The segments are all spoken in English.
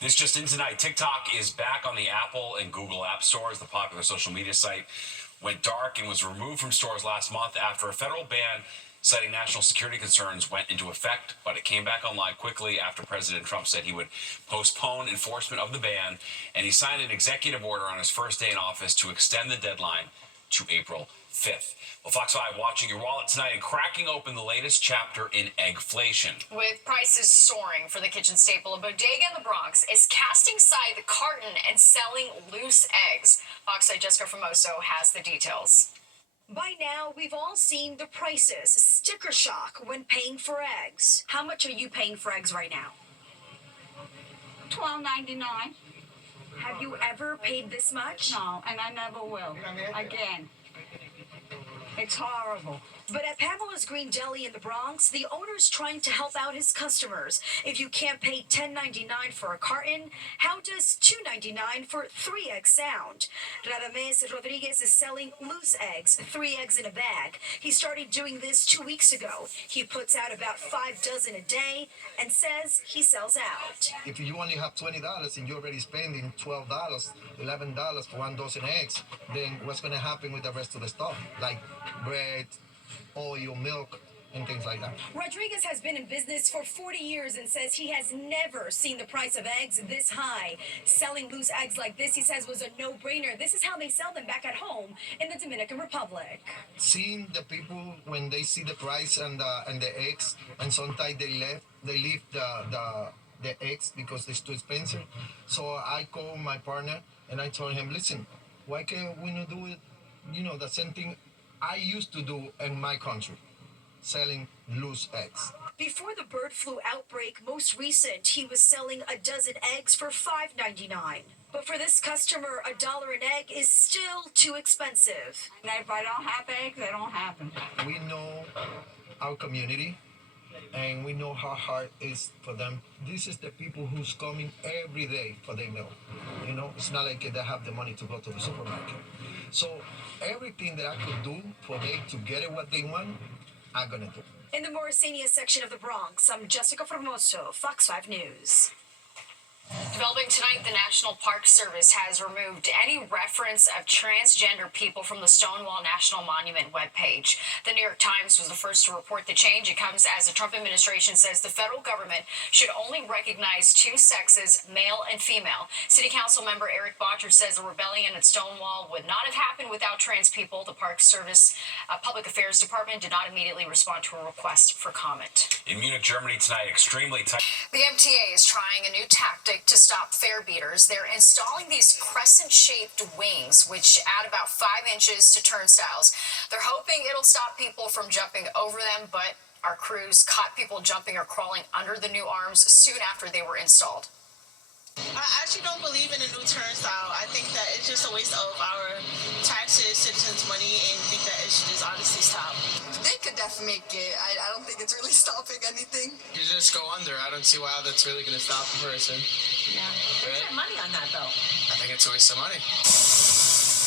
This just in tonight, TikTok is back on the Apple and Google App Stores. The popular social media site went dark and was removed from stores last month after a federal ban citing national security concerns went into effect, but it came back online quickly after President Trump said he would postpone enforcement of the ban, and he signed an executive order on his first day in office to extend the deadline to April 5th. Well, Fox 5 watching your wallet tonight and cracking open the latest chapter in eggflation. With prices soaring for the kitchen staple, a bodega in the Bronx is casting aside the carton and selling loose eggs. Fox 5 Jessica Formoso has the details. By now, we've all seen the prices. Sticker shock when paying for eggs. How much are you paying for eggs right now? $12.99. Have you ever paid this much? No, and I never will. Again. It's horrible. But at Pamela's Green Deli in the Bronx, the owner's trying to help out his customers. If you can't pay $10.99 for a carton, how does $2.99 for 3 eggs sound? Radames Rodriguez is selling loose eggs, 3 eggs in a bag. He started doing this 2 weeks ago. He puts out about 5 dozen a day and says he sells out. If you only have $20 and you're already spending $12, $11 for 1 dozen eggs, then what's going to happen with the rest of the stuff, like bread, oil, milk, and things like that? Rodriguez has been in business for 40 years and says he has never seen the price of eggs this high. Selling loose eggs like this, he says, was a no-brainer. This is how they sell them back at home in the Dominican Republic. Seeing the people when they see the price and the eggs, and sometimes they leave the eggs because it's too expensive. So I call my partner and I told him, listen, why can't we not do it, the same thing I used to do in my country, selling loose eggs. Before the bird flu outbreak, most recent, he was selling a dozen eggs for $5.99. But for this customer, $1 an egg is still too expensive. And if I don't have eggs, they don't have them. We know our community, and we know how hard it is for them. This is the people who's coming every day for their meal. It's not like they have the money to go to the supermarket. So everything that I could do for them to get what they want, I'm going to do. In the Morrisania section of the Bronx, I'm Jessica Formoso, Fox 5 News. Developing tonight, the National Park Service has removed any reference of transgender people from the Stonewall National Monument webpage. The New York Times was the first to report the change. It comes as the Trump administration says the federal government should only recognize 2 sexes, male and female. City Council member Eric Botcher says the rebellion at Stonewall would not have happened without trans people. The Park Service Public Affairs Department did not immediately respond to a request for comment. In Munich, Germany tonight, extremely tight. The MTA is trying a new tactic to stop fare beaters. They're installing these crescent-shaped wings, which add about 5 inches to turnstiles. They're hoping it'll stop people from jumping over them, but our crews caught people jumping or crawling under the new arms soon after they were installed. I actually don't believe in a new turnstile. I think that it's just a waste of our taxes, citizens' money, and think that it should just honestly stop. They could definitely make it. I don't think it's really stopping anything. You just go under. I don't see how that's really going to stop a person. Yeah. Right? Spend money on that, though. I think it's a waste of money.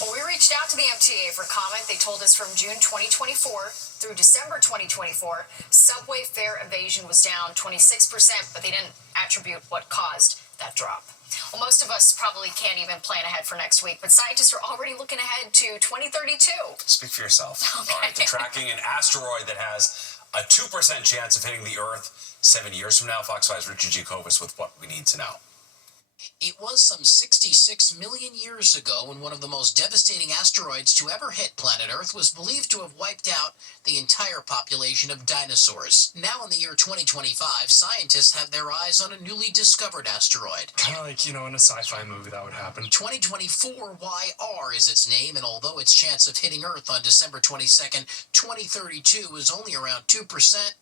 Well, we reached out to the MTA for comment. They told us from June 2024 through December 2024, subway fare evasion was down 26%, but they didn't attribute what caused that drop. Well, most of us probably can't even plan ahead for next week, but scientists are already looking ahead to 2032. Speak for yourself. Okay. All right, they're tracking an asteroid that has a 2% chance of hitting the Earth 7 years from now. Fox 5's Richard G. Kovis with what we need to know. It was some 66 million years ago when one of the most devastating asteroids to ever hit planet Earth was believed to have wiped out the entire population of dinosaurs. Now in the year 2025, scientists have their eyes on a newly discovered asteroid. Kind of like, in a sci-fi movie that would happen. 2024 YR is its name, and although its chance of hitting Earth on December 22nd, 2032 is only around 2%,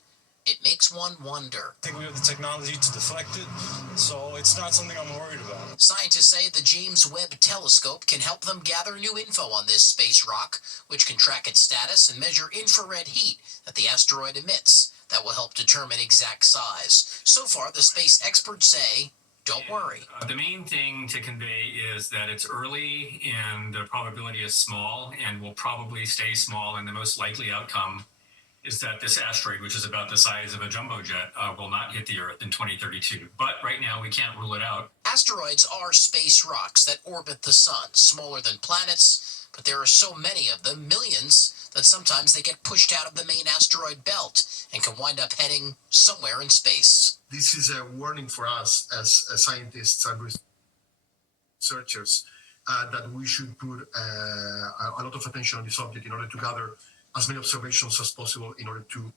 it makes one wonder. I think we have the technology to deflect it, so it's not something I'm worried about. Scientists say the James Webb Telescope can help them gather new info on this space rock, which can track its status and measure infrared heat that the asteroid emits. That will help determine exact size. So far, the space experts say, don't worry. The main thing to convey is that it's early and the probability is small and will probably stay small, and the most likely outcome is that this asteroid, which is about the size of a jumbo jet, will not hit the Earth in 2032. But right now, we can't rule it out. Asteroids are space rocks that orbit the sun, smaller than planets, but there are so many of them, millions, that sometimes they get pushed out of the main asteroid belt and can wind up heading somewhere in space. This is a warning for us as scientists and researchers that we should put a lot of attention on the subject in order to gather as many observations as possible in order to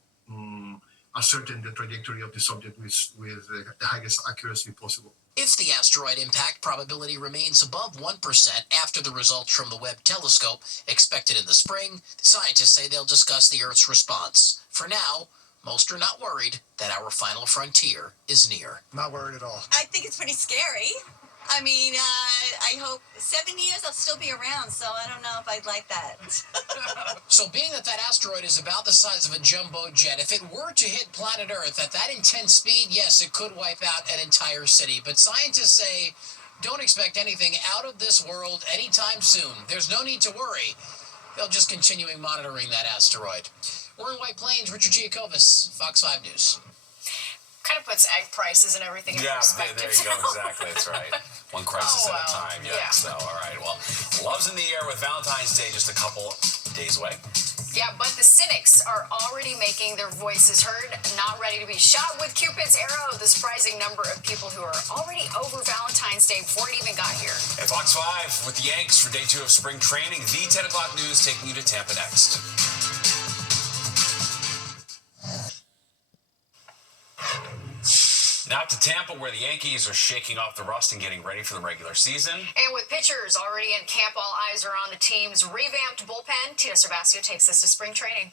ascertain the trajectory of the subject with the highest accuracy possible. If the asteroid impact probability remains above 1% after the results from the Webb telescope expected in the spring, the scientists say they'll discuss the Earth's response. For now, most are not worried that our final frontier is near. Not worried at all. I think it's pretty scary. I mean, I hope 7 years I'll still be around, so I don't know if I'd like that. So being that asteroid is about the size of a jumbo jet, if it were to hit planet Earth at that intense speed, yes, it could wipe out an entire city. But scientists say don't expect anything out of this world anytime soon. There's no need to worry. They'll just continuing monitoring that asteroid. We're in White Plains. Richard Giacobis, Fox 5 News. Kind of puts egg prices and everything in perspective. There you go. Exactly. That's right. One crisis at a time. Yeah. So, all right. Well, love's in the air with Valentine's Day just a couple days away. Yeah, but the cynics are already making their voices heard, not ready to be shot with Cupid's arrow. The surprising number of people who are already over Valentine's Day before it even got here. At Fox 5 with the Yanks for day 2 of spring training. The 10 o'clock news taking you to Tampa next. Now to Tampa, where the Yankees are shaking off the rust and getting ready for the regular season. And with pitchers already in camp, all eyes are on the team's revamped bullpen. Tina Cervasio takes us to spring training.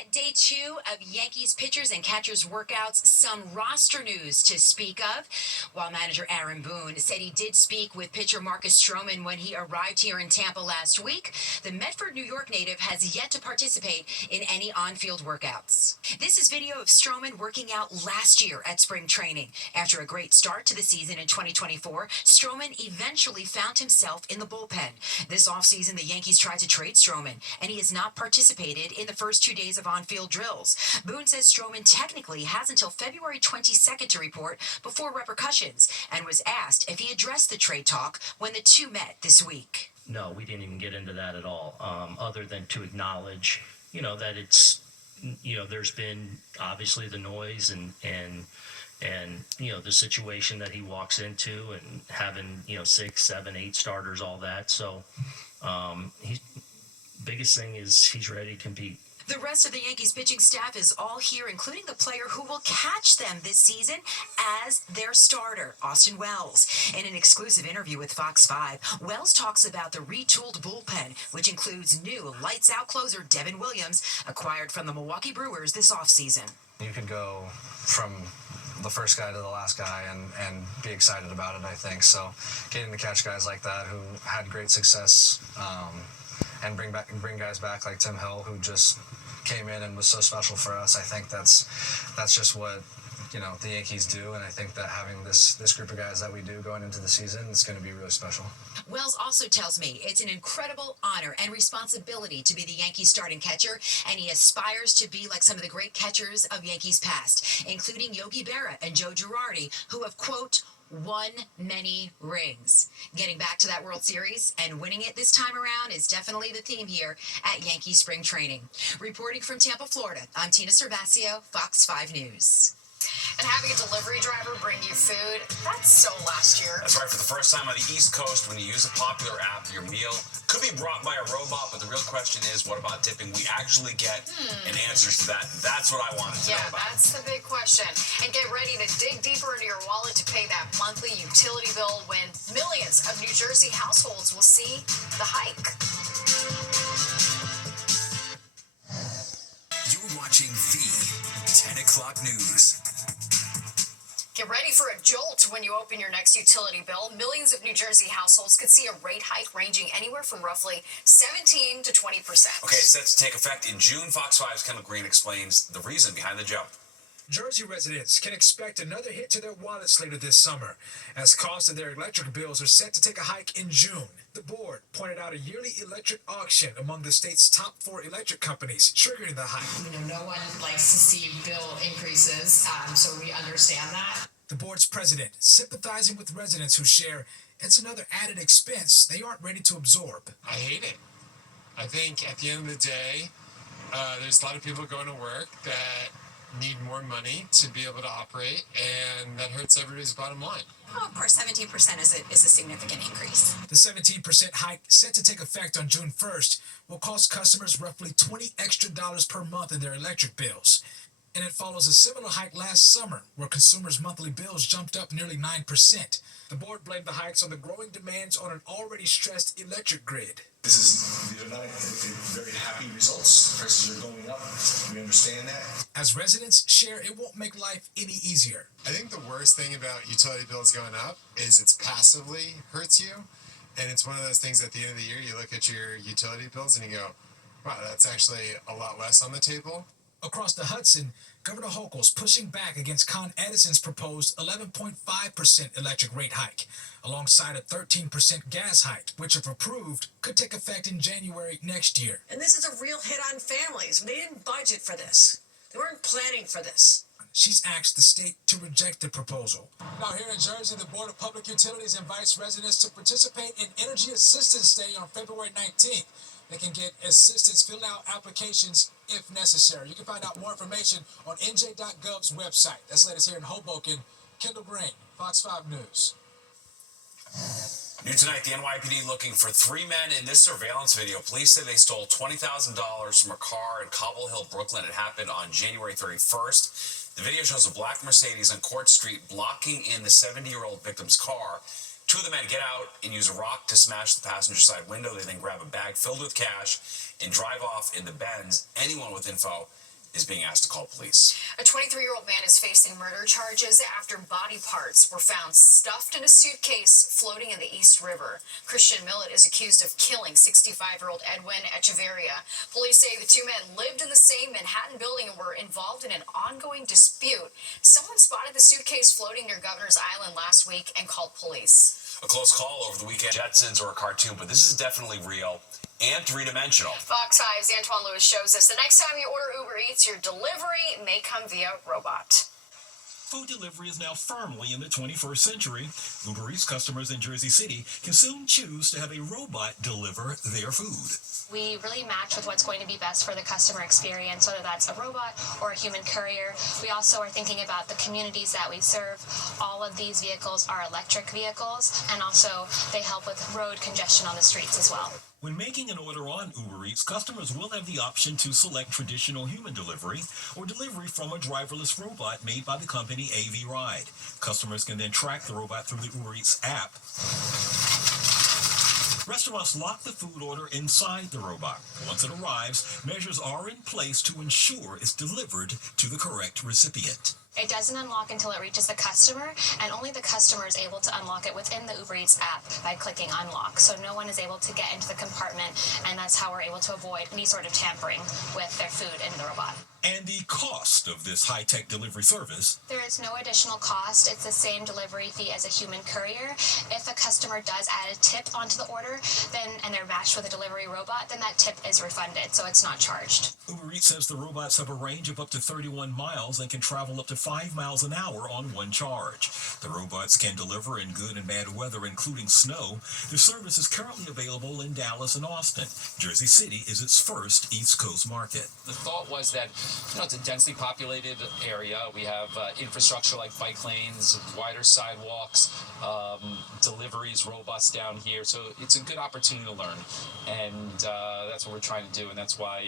At day 2 of Yankees pitchers and catchers workouts, some roster news to speak of. While manager Aaron Boone said he did speak with pitcher Marcus Stroman when he arrived here in Tampa last week, the Medford, New York native has yet to participate in any on-field workouts. This is video of Stroman working out last year at spring training. After a great start to the season in 2024, Stroman eventually found himself in the bullpen. This offseason, the Yankees tried to trade Stroman, and he has not participated in the first 2 days of on-field drills. Boone says Stroman technically has until February 22nd to report before repercussions, and was asked if he addressed the trade talk when the two met this week. No, we didn't even get into that at all, other than to acknowledge, that it's, there's been obviously the noise and the situation that he walks into and having, 6, 7, 8 starters, all that. So biggest thing is he's ready to compete. The rest of the Yankees pitching staff is all here, including the player who will catch them this season as their starter, Austin Wells. In an exclusive interview with Fox 5, Wells talks about the retooled bullpen, which includes new lights-out closer Devin Williams, acquired from the Milwaukee Brewers this offseason. You could go from the first guy to the last guy and be excited about it, I think. So getting to catch guys like that who had great success and bring guys back like Tim Hill, who just came in and was so special for us. I think that's just what the Yankees do, and I think that having this group of guys that we do going into the season is going to be really special. Wells also tells me it's an incredible honor and responsibility to be the Yankees starting catcher, and he aspires to be like some of the great catchers of Yankees past, including Yogi Berra and Joe Girardi, who have, quote, won many rings. Getting back to that World Series and winning it this time around is definitely the theme here at Yankee spring training. Reporting from Tampa, Florida, I'm Tina Cervasio, Fox 5 News. And having a delivery driver bring you food, that's so last year. That's right. For the first time on the East Coast, when you use a popular app, your meal could be brought by a robot, but the real question is, what about tipping? We actually get an answer to that. That's what I wanted to know about. Yeah, that's the big question. And get ready to dig deeper into your wallet to pay that monthly utility bill when millions of New Jersey households will see the hike. You're watching the 10 o'clock news. Get ready for a jolt when you open your next utility bill. Millions of New Jersey households could see a rate hike ranging anywhere from roughly 17 to 20%. Okay, it's set to take effect in June. Fox 5's Kendall Green explains the reason behind the jump. Jersey residents can expect another hit to their wallets later this summer, as costs of their electric bills are set to take a hike in June. The board pointed out a yearly electric auction among the state's top 4 electric companies, triggering the hike. No one likes to see bill increases, so we understand that. The board's president sympathizing with residents who share it's another added expense they aren't ready to absorb. I hate it. I think at the end of the day, there's a lot of people going to work that need more money to be able to operate, and that hurts everybody's bottom line. Oh, of course, 17% is a significant increase. The 17% hike set to take effect on June 1st will cost customers roughly $20 extra per month in their electric bills. And it follows a similar hike last summer, where consumers' monthly bills jumped up nearly 9%. The board blamed the hikes on the growing demands on an already stressed electric grid. These are not very happy results. Prices are going up. We understand that. As residents share, it won't make life any easier. I think the worst thing about utility bills going up is it's passively hurts you. And it's one of those things at the end of the year, you look at your utility bills and you go, wow, that's actually a lot less on the table. Across the Hudson, Governor Hochul's pushing back against Con Edison's proposed 11.5% electric rate hike, alongside a 13% gas hike, which, if approved, could take effect in January next year. And this is a real hit on families. They didn't budget for this. They weren't planning for this. She's asked the state to reject the proposal. Now here in Jersey, the Board of Public Utilities invites residents to participate in Energy Assistance Day on February 19th. They can get assistance filling out applications if necessary. You can find out more information on nj.gov's website. That's the latest here in Hoboken. Kendall Green, Fox 5 News. New tonight, the NYPD looking for 3 men in this surveillance video. Police say they stole $20,000 from a car in Cobble Hill, Brooklyn. It happened on January 31st. The video shows a black Mercedes on Court Street blocking in the 70-year-old victim's car. 2 of the men get out and use a rock to smash the passenger side window. They then grab a bag filled with cash and drive off in the Benz. Anyone with info is being asked to call police. A 23-year-old man is facing murder charges after body parts were found stuffed in a suitcase floating in the East River. Christian Millett is accused of killing 65-year-old Edwin Echeverria. Police say the 2 men lived in the same Manhattan building and were involved in an ongoing dispute. Someone spotted the suitcase floating near Governor's Island last week and called police. A close call over the weekend. Jetsons or a cartoon, but this is definitely real and three-dimensional. Fox 5's Antoine Lewis shows us the next time you order Uber Eats, your delivery may come via robot. Food delivery is now firmly in the 21st century. Uber Eats customers in Jersey City can soon choose to have a robot deliver their food. We really match with what's going to be best for the customer experience, whether that's a robot or a human courier. We also are thinking about the communities that we serve. All of these vehicles are electric vehicles, and also they help with road congestion on the streets as well. When making an order on Uber Eats, customers will have the option to select traditional human delivery or delivery from a driverless robot made by the company AV Ride. Customers can then track the robot through the Uber Eats app. Restaurants lock the food order inside the robot. Once it arrives, measures are in place to ensure it's delivered to the correct recipient. It doesn't unlock until it reaches the customer, and only the customer is able to unlock it within the Uber Eats app by clicking unlock. So no one is able to get into the compartment, and that's how we're able to avoid any sort of tampering with their food in the robot. And the cost of this high-tech delivery service? There is no additional cost. It's the same delivery fee as a human courier. If a customer does add a tip onto the order, and they're matched with a delivery robot, then that tip is refunded, so it's not charged. Uber Eats says the robots have a range of up to 31 miles and can travel up to 5 miles an hour on one charge. The robots can deliver in good and bad weather, including snow. The service is currently available in Dallas and Austin. Jersey City is its first East Coast market. The thought was that, it's a densely populated area. We have infrastructure like bike lanes, wider sidewalks, deliveries, robots down here. So it's a good opportunity to learn. And that's what we're trying to do. And that's why,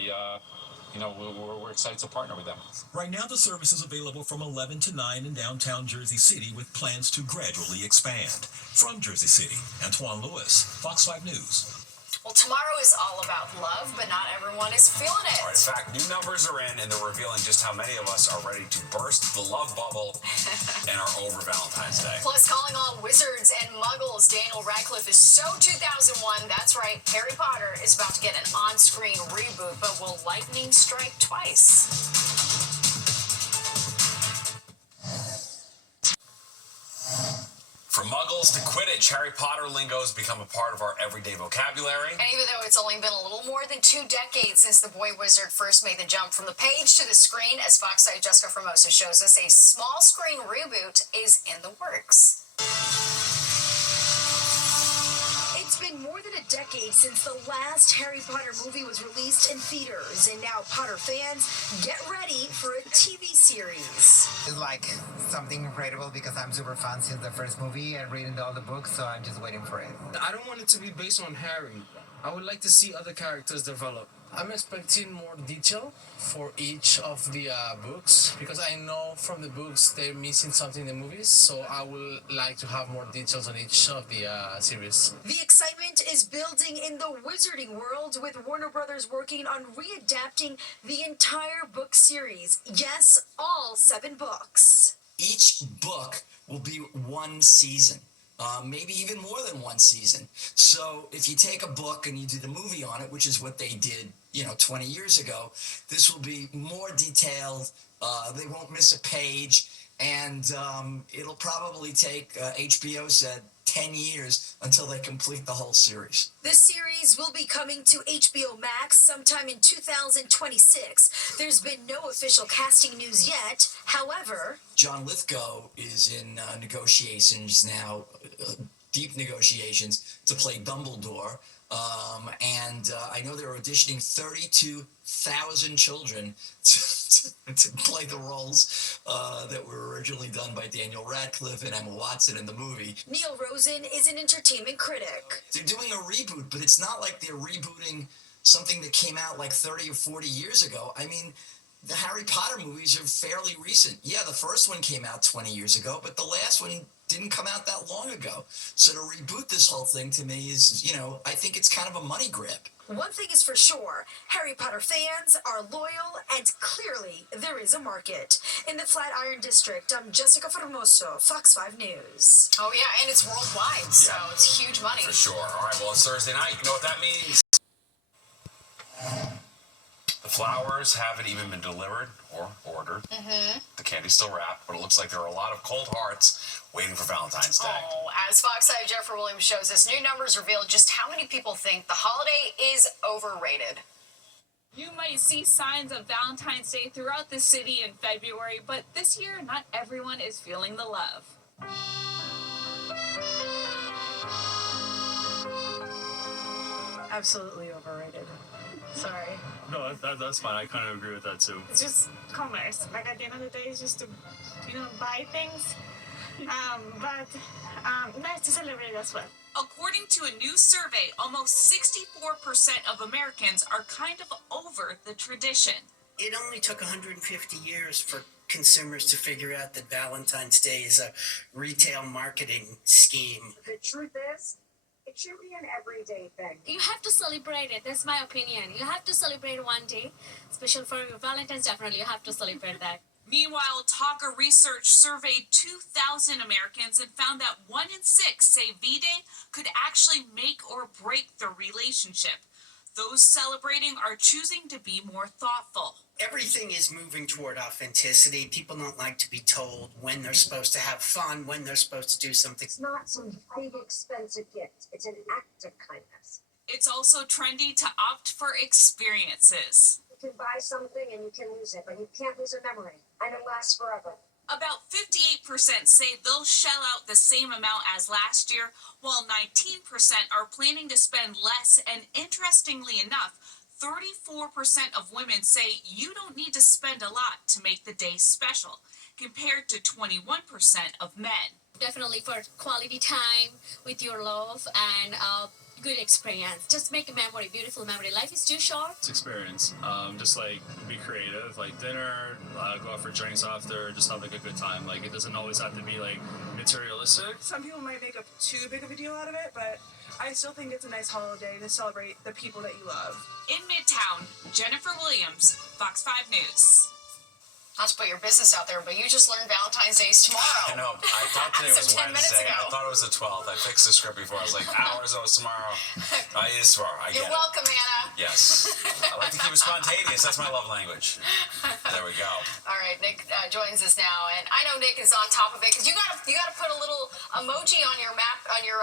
we're excited to partner with them. Right now, the service is available from 11 to 9 in downtown Jersey City with plans to gradually expand. From Jersey City, Antoine Lewis, Fox 5 News. Well, tomorrow is all about love, but not everyone is feeling it. All right, in fact, new numbers are in, and they're revealing just how many of us are ready to burst the love bubble and are over Valentine's Day. Plus, calling all wizards and muggles, Daniel Radcliffe is so 2001. That's right, Harry Potter is about to get an on-screen reboot, but will lightning strike twice? From muggles to Quidditch, Harry Potter lingo has become a part of our everyday vocabulary. And even though it's only been a little more than 2 decades since the boy wizard first made the jump from the page to the screen, as Fox 5 Jessica Formosa shows us, a small screen reboot is in the works. It's been more than a decade since the last Harry Potter movie was released in theaters, and now Potter fans get ready for a TV series. It's like something incredible because I'm super fan since the first movie and reading all the books, so I'm just waiting for it. I don't want it to be based on Harry. I would like to see other characters develop. I'm expecting more detail for each of the books because I know from the books they're missing something in the movies, so I would like to have more details on each of the series. The excitement is building in the wizarding world, with Warner Brothers working on readapting the entire book series. Yes, all 7 books. Each book will be one season. Maybe even more than one season. So if you take a book and you do the movie on it, which is what they did, 20 years ago, this will be more detailed. They won't miss a page, and it'll probably take, HBO said, 10 years until they complete the whole series. This series will be coming to HBO Max sometime in 2026. There's been no official casting news yet. However, John Lithgow is in negotiations now, deep negotiations, to play Dumbledore. And I know they're auditioning 32,000 children to play the roles that were originally done by Daniel Radcliffe and Emma Watson in the movie. Neil Rosen is an entertainment critic. They're doing a reboot, but it's not like they're rebooting something that came out like 30 or 40 years ago. I mean, the Harry Potter movies are fairly recent. Yeah, the first one came out 20 years ago, but the last one didn't come out that long ago. So to reboot this whole thing to me is, I think it's kind of a money grab. One thing is for sure, Harry Potter fans are loyal, and clearly there is a market. In the Flatiron District, I'm Jessica Formoso, Fox 5 News. Oh yeah, and it's worldwide, so it's huge money. For sure. All right, well, it's Thursday night. You know what that means? The flowers haven't even been delivered or ordered. The candy's still wrapped, but it looks like there are a lot of cold hearts waiting for Valentine's Day. Oh, as Fox 5 Jennifer Williams shows us, new numbers reveal just how many people think the holiday is overrated. You might see signs of Valentine's Day throughout the city in February, but this year, not everyone is feeling the love. Absolutely overrated. Sorry. No, that's fine. I kind of agree with that too. It's just commerce. Like at the end of the day, it's just to, buy things. But nice to celebrate as well. According to a new survey, almost 64% of Americans are kind of over the tradition. It only took 150 years for consumers to figure out that Valentine's Day is a retail marketing scheme. The truth is, it should be an everyday thing. You have to celebrate it. That's my opinion. You have to celebrate one day, especially for your Valentine's. Definitely, you have to celebrate that. Meanwhile, Talker Research surveyed 2,000 Americans and found that 1 in 6 say V-Day could actually make or break the relationship. Those celebrating are choosing to be more thoughtful. Everything is moving toward authenticity. People don't like to be told when they're supposed to have fun, when they're supposed to do something. It's not some big expensive gift. It's an act of kindness. It's also trendy to opt for experiences. You can buy something and you can lose it, but you can't lose a memory, and it lasts forever. About 58% say they'll shell out the same amount as last year, while 19% are planning to spend less, and interestingly enough, 34% of women say you don't need to spend a lot to make the day special, compared to 21% of men. Definitely for quality time with your love and good experience. Just make a memory, beautiful memory. Life is too short. It's experience. Just like be creative, like dinner, go out for drinks after, just have like a good time. Like it doesn't always have to be like materialistic. Some people might make too big of a deal out of it, but I still think it's a nice holiday to celebrate the people that you love. In Midtown, Jennifer Williams, Fox 5 News. Not to put your business out there, but you just learned Valentine's Day is tomorrow. I know. I thought today was So 10 minutes Wednesday. ago. I thought it was the 12th. I fixed the script before. I was like, hours, it was tomorrow. It is tomorrow. I get You're it. welcome, Anna. Yes. I like to keep it spontaneous. That's my love language. There we go. All right, Nick joins us now, and I know Nick is on top of it because you got to put a little emoji on your map on your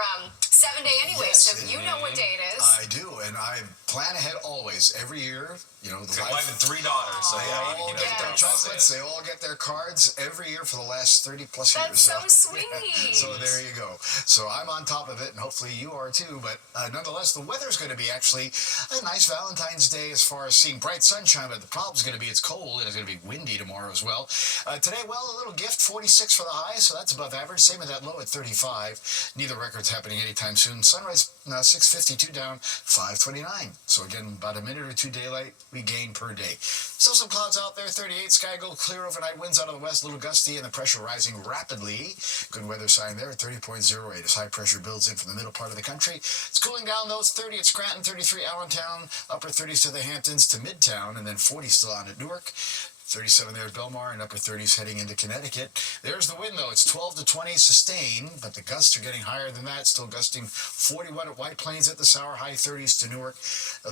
7-day anyway, Yes, so you know what day it is. I do, and I plan ahead always. Every year, you know, the Your wife and 3 daughters. So they yeah, all get their chocolates. They all get their cards every year for the last 30 plus years. That's so sweet. So there you go. So I'm on top of it, and hopefully you are too. But nonetheless, the weather's going to be actually a nice Valentine's Day as far as seeing bright sunshine. But the problem's going to be it's cold and it's going to be windy tomorrow as well. Today, well, a little gift, 46 for the high, so that's above average. Same with that low at 35. Neither record's happening anytime soon. Sunrise 6:52 down 5:29. So again, about a minute or two daylight we gain per day. Still some clouds out there. 38. Sky go clear overnight. Winds out of the west, a little gusty, and the pressure rising rapidly. Good weather sign there at 30.08 as high pressure builds in from the middle part of the country. It's cooling down though. It's 30 at Scranton, 33 Allentown, upper 30s to the Hamptons to Midtown, and then 40 still on at Newark. 37 there at Belmar, and upper 30s heading into Connecticut. There's the wind, though. It's 12 to 20 sustained, but the gusts are getting higher than that. Still gusting 41 at White Plains at the Sour, high 30s to Newark.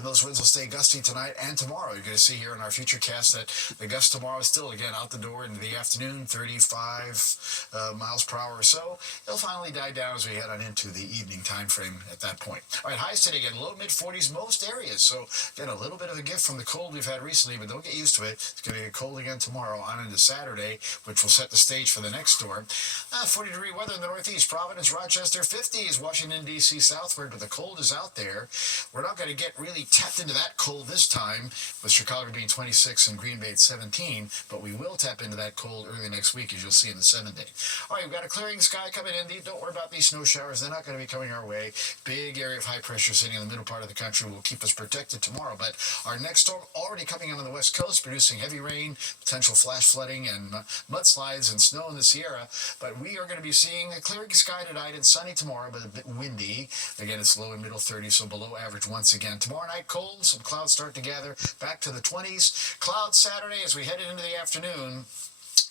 Those winds will stay gusty tonight and tomorrow. You're going to see here in our future cast that the gust tomorrow is still, again, out the door into the afternoon, 35 miles per hour or so. It'll finally die down as we head on into the evening time frame at that point. All right, highs today, again, low mid-40s most areas. So, again, a little bit of a gift from the cold we've had recently, but don't get used to it. It's going to get cold again tomorrow on into Saturday, which will set the stage for the next storm. 40-degree weather in the northeast, Providence, Rochester, 50s, Washington, D.C. southward, but the cold is out there. We're not going to get really tapped into that cold this time, with Chicago being 26 and Green Bay at 17, but we will tap into that cold early next week, as you'll see in the 7-day. All right, we've got a clearing sky coming in. Don't worry about these snow showers. They're not going to be coming our way. Big area of high pressure sitting in the middle part of the country will keep us protected tomorrow, but our next storm already coming in on the west coast, producing heavy rain, potential flash flooding and mudslides and snow in the Sierra. But we are going to be seeing a clearing sky tonight and sunny tomorrow, but a bit windy. Again, it's low and middle 30s, so below average once again. Tomorrow night, cold. Some clouds start to gather back to the 20s. Clouds Saturday as we head into the afternoon.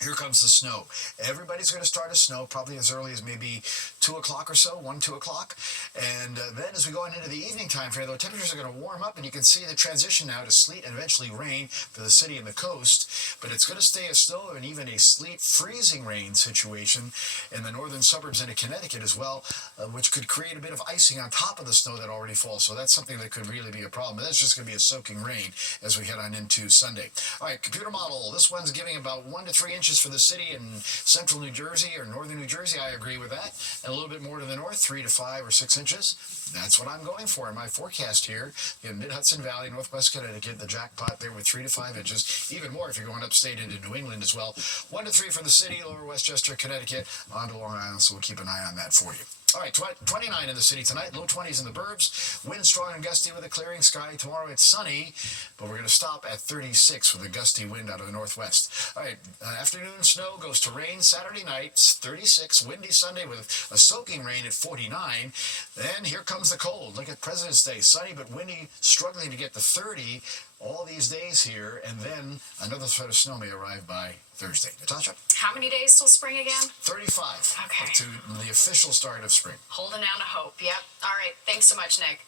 Here comes the snow. Everybody's going to start to snow probably as early as maybe 2 o'clock or so, 2 o'clock. And then as we go into the evening time frame, though, temperatures are going to warm up, and you can see the transition now to sleet and eventually rain for the city and the coast. But it's going to stay a snow and even a sleet freezing rain situation in the northern suburbs into Connecticut as well, which could create a bit of icing on top of the snow that already falls. So that's something that could really be a problem. But that's just going to be a soaking rain as we head on into Sunday. All right, computer model. This one's giving about 1 to 3 inches for the city in central New Jersey or northern New Jersey. I agree with that. And a little bit more to the north, 3 to 5 or 6 inches. That's what I'm going for in my forecast here. In mid-Hudson Valley, northwest Connecticut, the jackpot there with 3 to 5 inches. Even more if you're going upstate into New England as well. 1 to 3 for the city, lower Westchester, Connecticut, on to Long Island, so we'll keep an eye on that for you. All right, 29 in the city tonight, low 20s in the burbs. Wind strong and gusty with a clearing sky. Tomorrow it's sunny, but we're going to stop at 36 with a gusty wind out of the northwest. All right, afternoon snow goes to rain Saturday night, 36. Windy Sunday with a soaking rain at 49. Then here comes the cold. Look at President's Day, sunny but windy, struggling to get to 30 all these days here, and then another threat of snow may arrive by Thursday. Natasha? How many days till spring again? 35. Okay. To the official start of spring. Holding out a hope. Yep. All right. Thanks so much, Nick.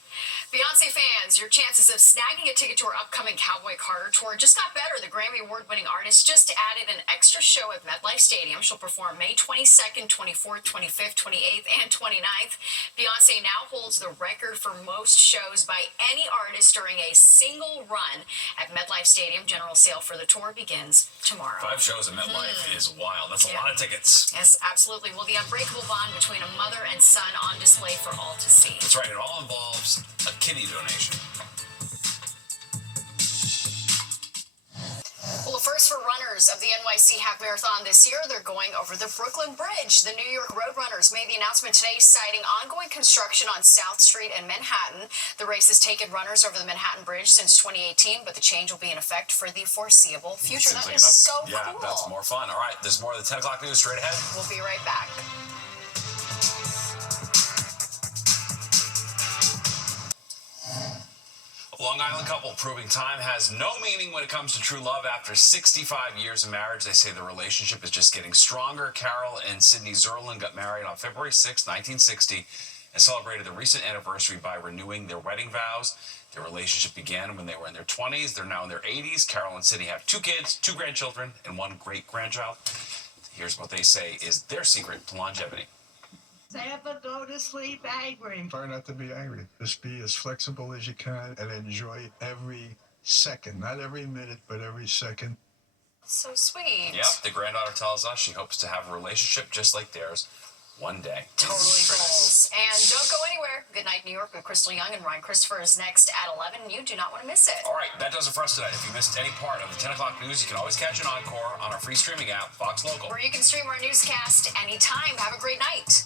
Beyonce fans, your chances of snagging a ticket to her upcoming Cowboy Carter tour just got better. The Grammy Award-winning artist just added an extra show at MetLife Stadium. She'll perform May 22nd, 24th, 25th, 28th, and 29th. Beyonce now holds the record for most shows by any artist during a single run at MetLife Stadium. General sale for the tour begins tomorrow. 5 shows at MetLife is wild. That's a lot of tickets. Yes, absolutely. Well, the unbreakable bond between a mother and son on display for all to see. That's right. It all involves a kidney donation. Well, first for runners of the NYC Half Marathon this year, they're going over the Brooklyn Bridge. The New York Roadrunners made the announcement today, citing ongoing construction on South Street and Manhattan. The race has taken runners over the Manhattan Bridge since 2018, but the change will be in effect for the foreseeable future. That is so cool. Yeah, that's more fun. All right, there's more of the 10 o'clock news straight ahead. We'll be right back. Long Island couple proving time has no meaning when it comes to true love. After 65 years of marriage, they say the relationship is just getting stronger. Carol and Sidney Zerlin got married on February 6, 1960, and celebrated the recent anniversary by renewing their wedding vows. Their relationship began when they were in their 20s. They're now in their 80s. Carol and Sidney have 2 kids, 2 grandchildren, and 1 great-grandchild. Here's what they say is their secret to longevity. Never go to sleep angry. Try not to be angry. Just be as flexible as you can and enjoy every second. Not every minute, but every second. So sweet. Yep, the granddaughter tells us she hopes to have a relationship just like theirs one day. Totally goals. And don't go anywhere. Good Night, New York with Crystal Young and Ryan Christopher is next at 11. You do not want to miss it. All right, that does it for us today. If you missed any part of the 10 o'clock news, you can always catch an encore on our free streaming app, Fox Local. Where you can stream our newscast anytime. Have a great night.